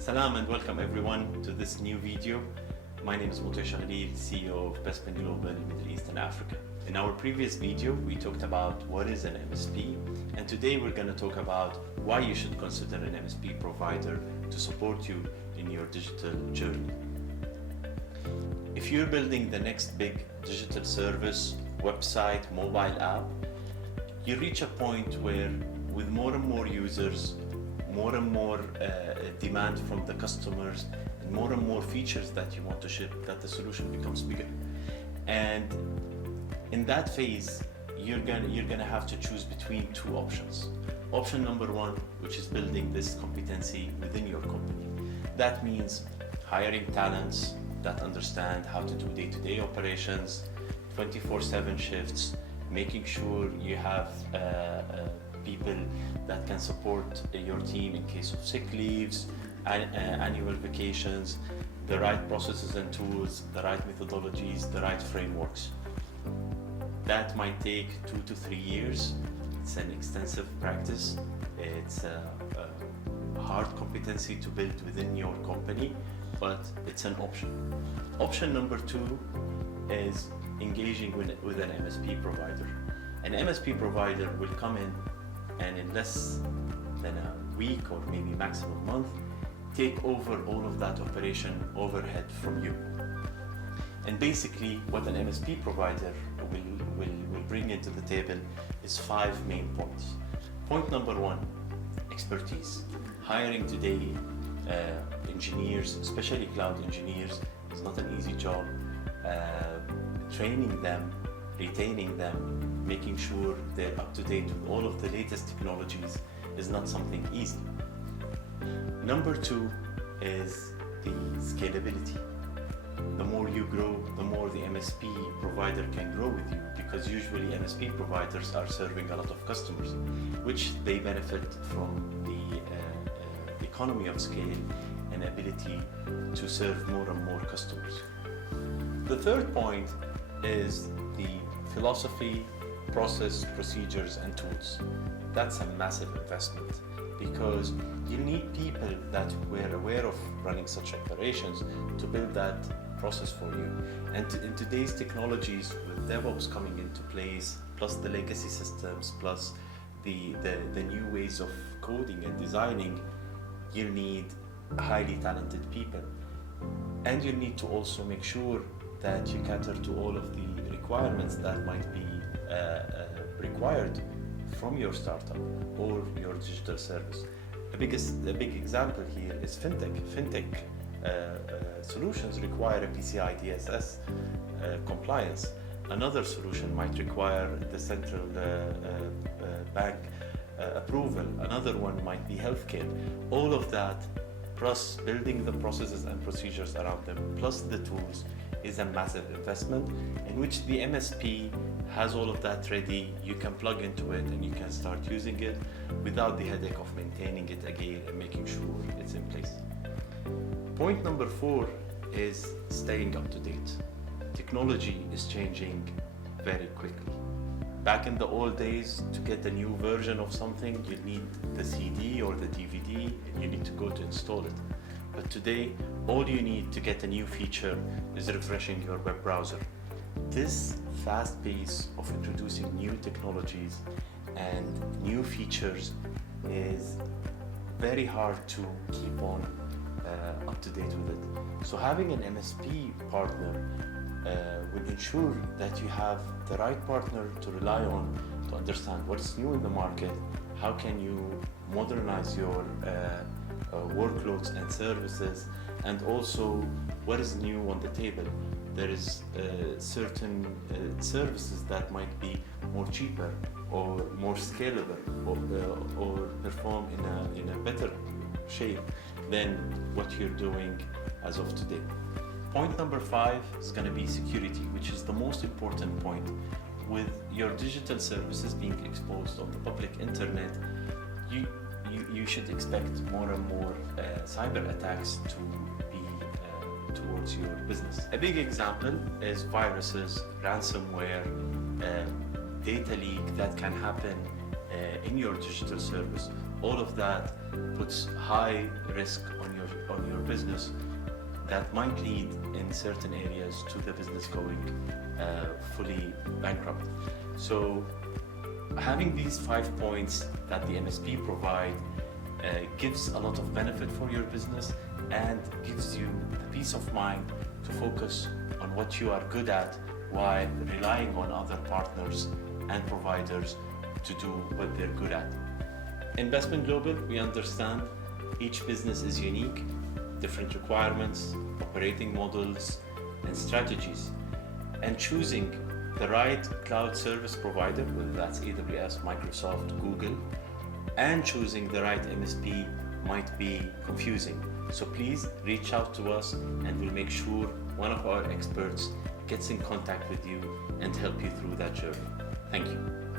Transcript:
Salam and welcome everyone to this new video. My name is CEO of Bespin Global in Middle East and Africa. In our previous video, we talked about what is an MSP, and today we're going to talk about why you should consider an MSP provider to support you in your digital journey. If you're building the next big digital service, website, mobile app, you reach a point where with more and more users, more and more demand from the customers, and more features that you want to ship, that the solution becomes bigger. And in that phase, you're gonna have to choose between two options. Option number one, which is building this competency within your company. That means hiring talents that understand how to do day-to-day operations, 24/7 shifts, making sure you have people that can support your team in case of sick leaves, annual vacations, the right processes and tools, the right methodologies, the right frameworks. That might take 2 to 3 years. It's an extensive practice. It's a hard competency to build within your company, but it's an option. Option number two is engaging with an MSP provider. An MSP provider will come in and in less than a week or maybe maximum month, take over all of that operation overhead from you. And basically what an MSP provider will bring into the table is 5 main points. Point number one, expertise. Hiring today engineers, especially cloud engineers, is not an easy job. Training them, retaining them, making sure they're up to date with all of the latest technologies is not something easy. Number two is the scalability. The more you grow, the more the MSP provider can grow with you, because usually MSP providers are serving a lot of customers, which they benefit from the economy of scale and ability to serve more and more customers. The third point is the philosophy, process, procedures, and tools. That's a massive investment because you need people that were aware of running such operations to build that process for you. And in today's technologies, with DevOps coming into place, plus the legacy systems, plus the new ways of coding and designing, you need highly talented people. And you need to also make sure that you cater to all of the requirements that might be required from your startup or your digital service. A big example here is fintech. Fintech solutions require a PCI DSS compliance. Another solution might require the central bank approval. Another one might be healthcare. All of that, plus building the processes and procedures around them, plus the tools, is a massive investment in which the MSP has all of that ready. You can plug into it and you can start using it without the headache of maintaining it again and making sure it's in place. Point number 4 is staying up to date. Technology is changing very quickly. Back in the old days, to get a new version of something, you need the CD or the DVD and you need to go to install it. But today, all you need to get a new feature is refreshing your web browser. This fast pace of introducing new technologies and new features is very hard to keep on up to date with it. So having an MSP partner will ensure that you have the right partner to rely on to understand what is new in the market, how can you modernize your workloads and services, and also what is new on the table. There is certain services that might be more cheaper or more scalable or perform in a better shape than what you're doing as of today. Point number 5 is going to be security, which is the most important point. With your digital services being exposed on the public internet, you should expect more and more cyber attacks to be towards your business. A big example is viruses, ransomware, data leak that can happen in your digital service, all of that puts high risk on your business that might lead in certain areas to the business going fully bankrupt. So having these 5 points that the MSP provide gives a lot of benefit for your business and gives you the peace of mind to focus on what you are good at while relying on other partners and providers to do what they're good at. In Bespin Global, we understand each business is unique, different requirements, operating models, and strategies. And choosing the right cloud service provider, whether that's AWS, Microsoft, Google, and choosing the right MSP might be confusing. So please reach out to us and we'll make sure one of our experts gets in contact with you and help you through that journey. Thank you.